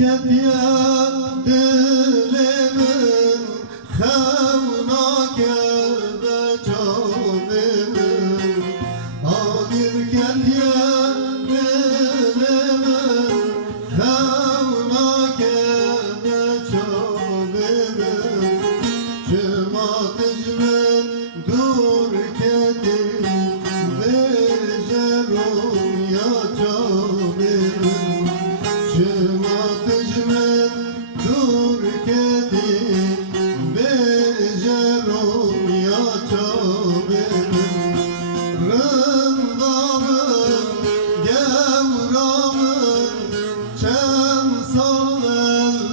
Şevket yedi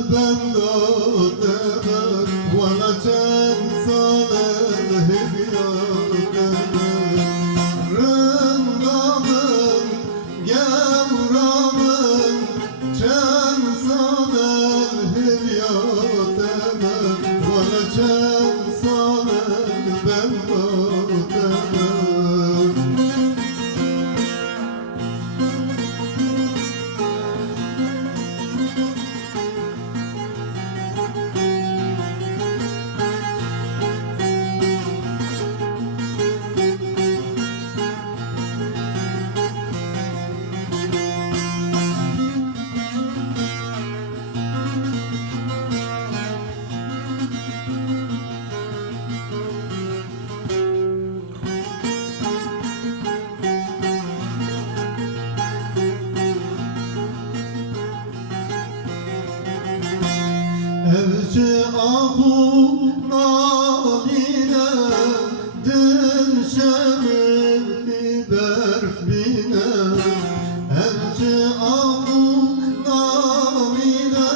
abandoned. Mevzu ahundan ile Dün semirdi berfine Mevzu ahundan ile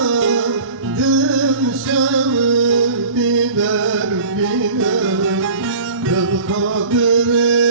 Dün semirdi berfine Kıl kadırı